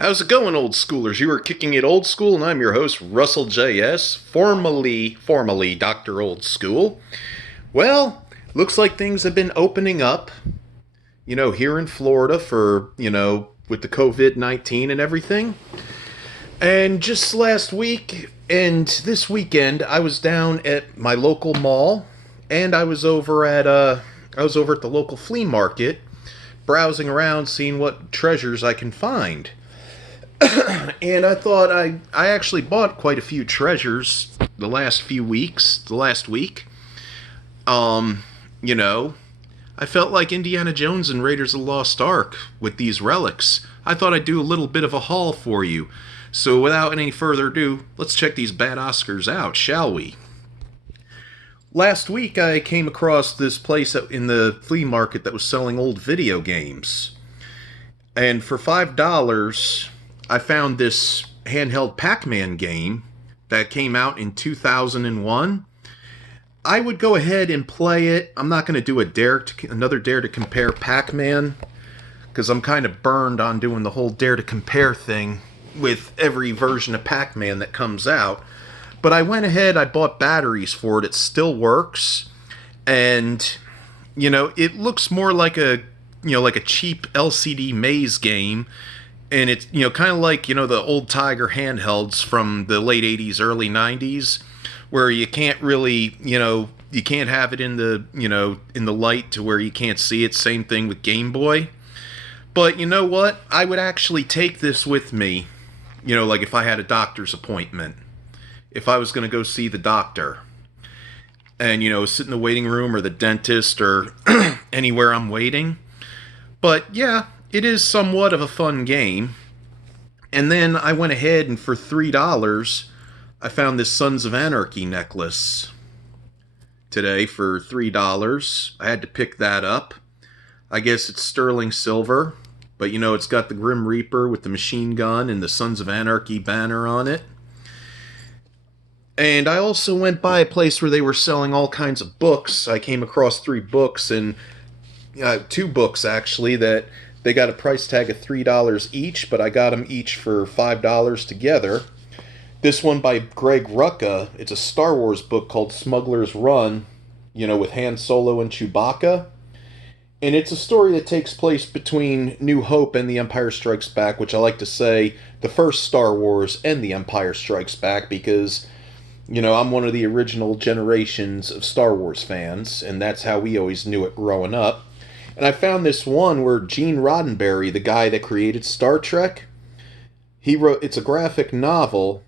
How's it going, old schoolers? You are kicking it old school, and I'm your host, Russell J.S., formerly Dr. Old School. Well, looks like things have been opening up, here in Florida for, with the COVID-19 and everything. And just last week and this weekend, I was down at my local mall, and I was over at the local flea market, browsing around, seeing what treasures I can find. And I thought I actually bought quite a few treasures the last week. Um, you know, I felt like Indiana Jones and Raiders of the Lost Ark with these relics. I thought I'd do a little bit of a haul for you. So without any further ado, let's check these bad Oscars out, shall we? Last week I came across this place in the flea market that was selling old video games. And for $5, I found this handheld Pac-Man game that came out in 2001. I would go ahead and play it. I'm not going to do another dare to compare Pac-Man, because I'm kind of burned on doing the whole dare to compare thing with every version of Pac-Man that comes out. But I went ahead, I bought batteries for it. It still works. And, it looks more like like a cheap LCD maze game. And it's, kind of like, the old Tiger handhelds from the late 80s, early 90s, where you can't really, you can't have it in the, in the light to where you can't see it. Same thing with Game Boy. But you know what? I would actually take this with me, like if I had a doctor's appointment. If I was going to go see the doctor. And, sit in the waiting room or the dentist or anywhere I'm waiting. But yeah, it is somewhat of a fun game. And then I went ahead and for $3, I found this Sons of Anarchy necklace today for $3. I had to pick that up. I guess it's sterling silver, but it's got the Grim Reaper with the machine gun and the Sons of Anarchy banner on it. And I also went by a place where they were selling all kinds of books. I came across 3 books, and 2 books actually, that they got a price tag of $3 each, but I got them each for $5 together. This one by Greg Rucka, it's a Star Wars book called Smuggler's Run, with Han Solo and Chewbacca. And it's a story that takes place between New Hope and The Empire Strikes Back, which I like to say the first Star Wars and The Empire Strikes Back, because I'm one of the original generations of Star Wars fans, and that's how we always knew it growing up. And I found this one where Gene Roddenberry, the guy that created Star Trek, it's a graphic novel,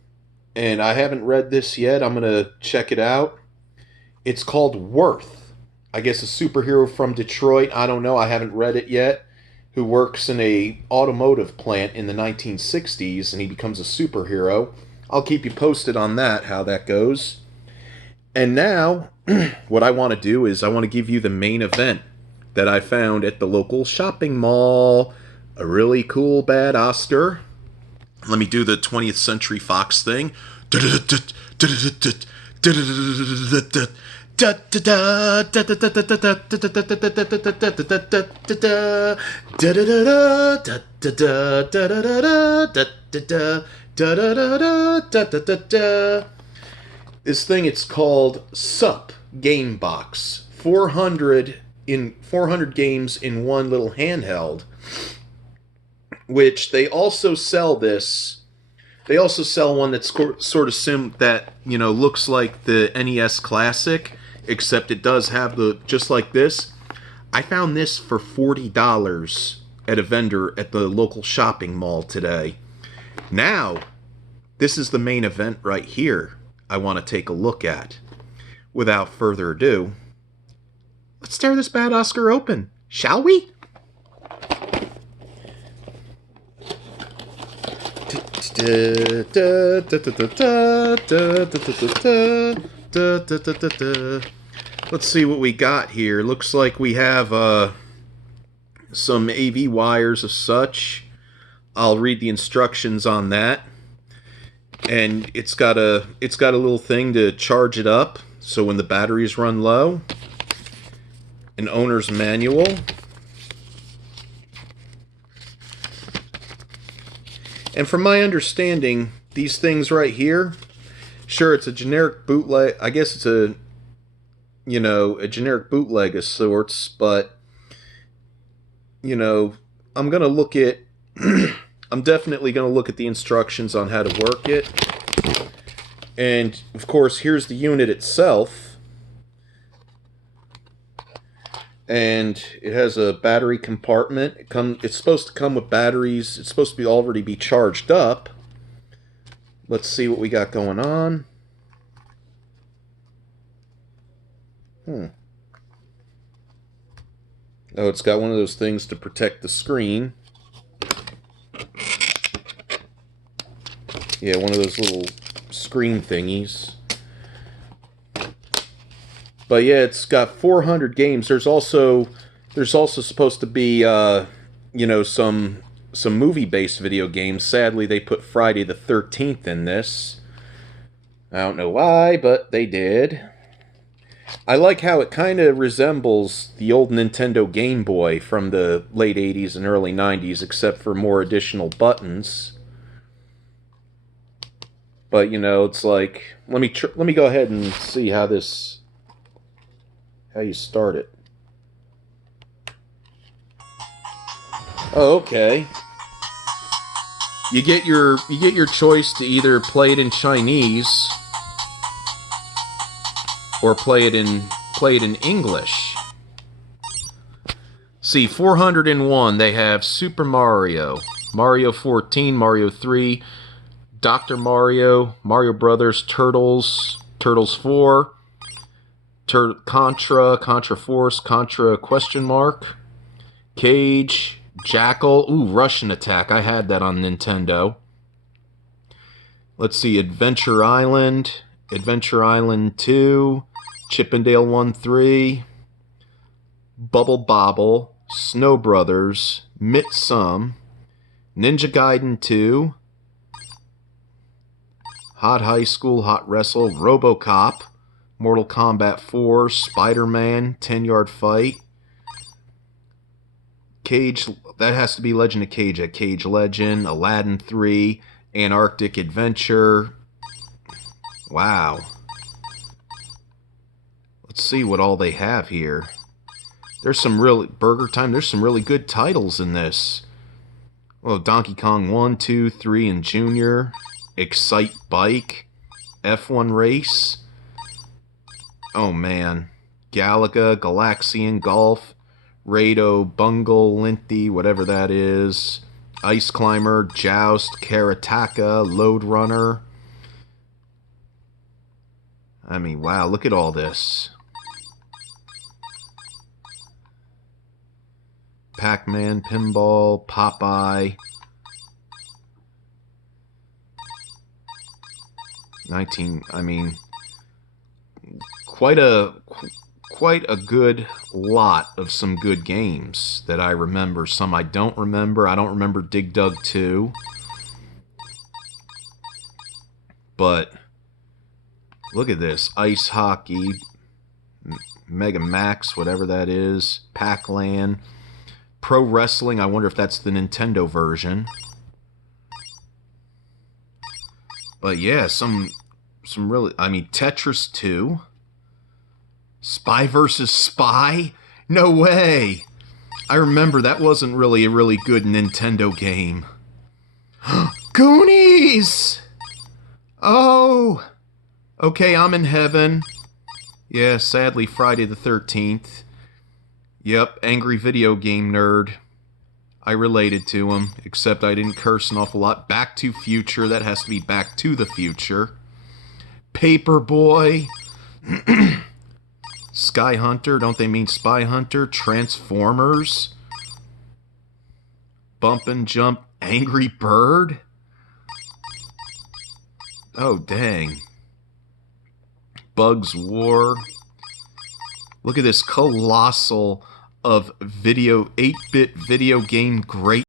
and I haven't read this yet. I'm going to check it out. It's called Worth. I guess a superhero from Detroit, I don't know, I haven't read it yet, who works in a automotive plant in the 1960s, and he becomes a superhero. I'll keep you posted on that, how that goes. And now, what I want to do is I want to give you the main event that I found at the local shopping mall. A really cool bad Oscar. Let me do the 20th Century Fox thing. This thing, it's called Sup Game Box. 400 games in one little handheld, which they also sell this. They also sell one that's sort of looks like the NES Classic, except it does have just like this. I found this for $40 at a vendor at the local shopping mall today. Now, this is the main event right here I want to take a look at. Without further ado, let's tear this bad Oscar open, shall we? Let's see what we got here. Looks like we have some AV wires of such. I'll read the instructions on that. And it's got a little thing to charge it up, so when the batteries run low. An owner's manual. And from my understanding, these things right here, sure, it's a generic bootleg. I guess it's a, a generic bootleg of sorts, but, I'm going to look at, I'm definitely going to look at the instructions on how to work it. And, of course, here's the unit itself. And it has a battery compartment. It's supposed to come with batteries. It's supposed to already be charged up. Let's see what we got going on. Oh, it's got one of those things to protect the screen. Yeah, one of those little screen thingies. But yeah, it's got 400 games. There's also supposed to be some movie-based video games. Sadly, they put Friday the 13th in this. I don't know why, but they did. I like how it kind of resembles the old Nintendo Game Boy from the late 80s and early 90s, except for more additional buttons. But it's like, let me go ahead and see how you start it. Oh, okay. You get your choice to either play it in Chinese or play it in English. See, 401, they have Super Mario, Mario 14, Mario 3, Dr. Mario, Mario Brothers, Turtles, Turtles 4, Contra, Contra Force, Contra question mark, Cage, Jackal, Russian Attack. I had that on Nintendo. Let's see, Adventure Island 2, Chippendale 1-3, Bubble Bobble, Snow Brothers, Mitsum, Ninja Gaiden 2, Hot High School, Hot Wrestle, RoboCop, Mortal Kombat 4, Spider-Man, 10-Yard Fight, Cage, that has to be Legend of Cage, Cage Legend, Aladdin 3, Antarctic Adventure. Wow. Let's see what all they have here. There's some really, Burger Time, there's some really good titles in this. Oh, Donkey Kong 1, 2, 3, and Junior, Excite Bike, F1 Race. Oh man, Galaga, Galaxian Golf, Rado, Bungle, Linty, whatever that is, Ice Climber, Joust, Karataka, Load Runner. I mean, wow, look at all this. Pac-Man, Pinball, Popeye. 19, I mean, quite a good lot of some good games that I remember. Some I don't remember. I don't remember Dig Dug 2. But look at this. Ice Hockey, Mega Max, whatever that is, Pac-Land, Pro Wrestling. I wonder if that's the Nintendo version. But yeah, some really, I mean, Tetris 2. Spy versus Spy? No way! I remember that wasn't really a really good Nintendo game. Goonies! Oh! Okay, I'm in heaven. Yeah, sadly, Friday the 13th. Yep, angry video game nerd. I related to him, except I didn't curse an awful lot. Back to Future, that has to be Back to the Future. Paperboy. Sky Hunter, don't they mean Spy Hunter? Transformers. Bump and Jump, Angry Bird. Oh, dang. Bugs War. Look at this colossal of 8-bit video game great